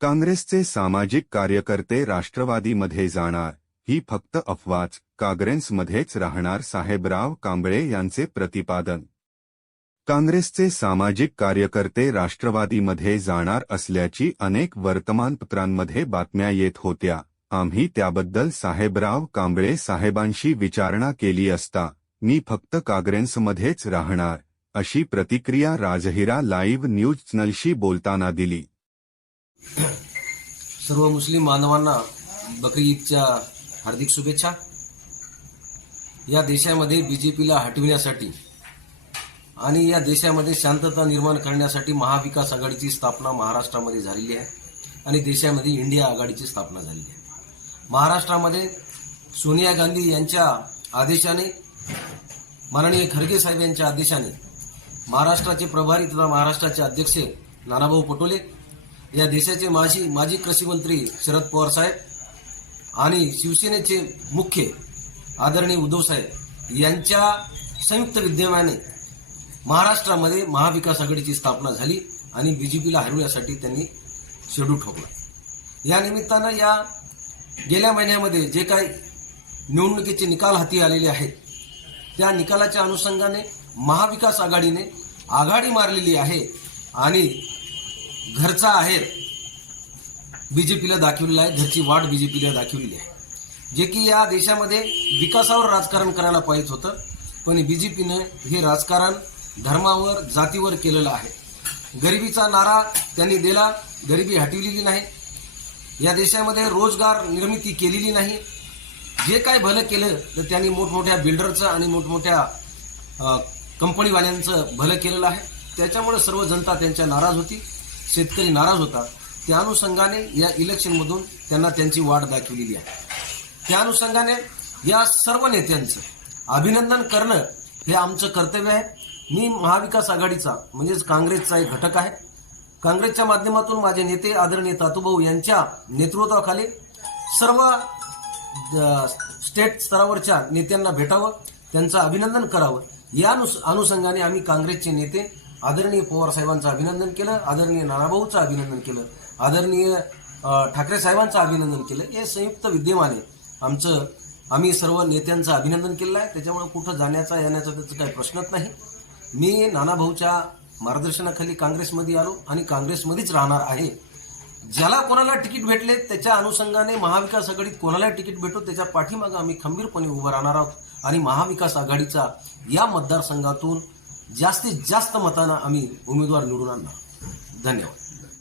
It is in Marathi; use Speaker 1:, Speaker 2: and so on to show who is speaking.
Speaker 1: काँग्रेसचे सामाजिक कार्यकर्ते राष्ट्रवादीमध्ये जाणार ही फक्त अफवाच काँग्रेसमध्येच राहणार साहेबराव कांबळे यांचे प्रतिपादन. काँग्रेसचे सामाजिक कार्यकर्ते राष्ट्रवादीमध्ये जाणार असल्याची अनेक वर्तमानपत्रांमध्ये बातम्या येत होत्या आम्ही त्याबद्दल साहेबराव कांबळे साहेबांशी विचारणा केली असता मी फक्त काँग्रेसमध्येच राहणार अशी प्रतिक्रिया राजहिरा लाईव्ह न्यूज चॅनलशी बोलताना दिली.
Speaker 2: सर्व मुस्लिम बांधवांना बकरी ईदच्या हार्दिक शुभेच्छा. या देशामध्ये बीजेपीला हटविण्यासाठी आणि या देशामध्ये शांतता निर्माण करण्यासाठी महाविकास आघाडीची स्थापना महाराष्ट्रामध्ये झालेली आहे आणि देशामध्ये इंडिया आघाडीची स्थापना झालेली आहे. महाराष्ट्रामध्ये सोनिया गांधी यांच्या आदेशाने माननीय खरगे साहेब यांच्या आदेशाने महाराष्ट्राचे प्रभारी तथा महाराष्ट्राचे अध्यक्ष नानाभाऊ पटोले या देशाचे माजी माजी कृषी मंत्री शरद पवार साहेब आणि शिवसेनेचे मुख्य आदरणीय उद्धव साहेब यांच्या संयुक्त विद्यमाने महाराष्ट्रामध्ये महाविकास आघाडीची स्थापना झाली आणि बीजेपीला हरवण्यासाठी त्यांनी शेड्यू ठोकला. या निमित्तानं या गेल्या महिन्यामध्ये जे काही निवडणुकीचे निकाल हाती आलेले आहेत त्या निकालाच्या अनुषंगाने महाविकास आघाडीने आघाडी मारलेली आहे आणि घरचा आहे. बीजेपीला दाखवलेला आहे. घरची वाट बीजेपीला दाखवलेली आहे. जे की या देशामध्ये विकासावर राजकारण करायला पाहिजे होतं पण बीजेपीनं हे राजकारण धर्मावर जातीवर केलेलं आहे. गरिबीचा नारा त्यांनी दिला गरिबी हटविलेली नाही. या देशामध्ये रोजगार निर्मिती केलेली नाही. जे काय भलं केलं तर त्यांनी मोठमोठ्या बिल्डरचं आणि मोठमोठ्या कंपनीवाल्यांचं भलं केलेलं आहे. त्याच्यामुळे सर्व जनता त्यांच्या नाराज होती. शेतकरी नाराज होता त्या अनुषंगाने या इलेक्शनमधून त्यांना त्यांची वाट दाखवलेली आहे. त्या अनुषंगाने या सर्व नेत्यांचं अभिनंदन करणं हे आमचं कर्तव्य आहे. मी महाविकास आघाडीचा म्हणजेच काँग्रेसचा एक घटक आहे. काँग्रेसच्या माध्यमातून माझे नेते आदरणीय तातूभाऊ यांच्या नेतृत्वाखाली सर्व स्टेट स्तरावरच्या नेत्यांना भेटावं त्यांचं अभिनंदन करावं. या अनुस- अनुषंगाने आम्ही काँग्रेसचे नेते आदरणीय पवार साहेबांचं अभिनंदन केलं आदरणीय नानाभाऊचं अभिनंदन केलं आदरणीय ठाकरे साहेबांचं अभिनंदन केलं. हे संयुक्त विद्यमाने आमचं आम्ही सर्व नेत्यांचं अभिनंदन केलं आहे. त्याच्यामुळे कुठं जाण्याचा येण्याचा त्याचं काही प्रश्नच नाही. मी नानाभाऊच्या मार्गदर्शनाखाली काँग्रेसमध्ये आलो आणि काँग्रेसमध्येच राहणार आहे. ज्याला कोणाला तिकीट भेटले त्याच्या अनुषंगाने महाविकास आघाडीत कोणाला तिकीट भेटो त्याच्या पाठीमागं आम्ही खंबीरपणे उभं राहणार आहोत. आणि महाविकास आघाडीचा या मतदारसंघातून जास्तीत जास्त मतांना आम्ही उमेदवार निवडून आणणार. धन्यवाद.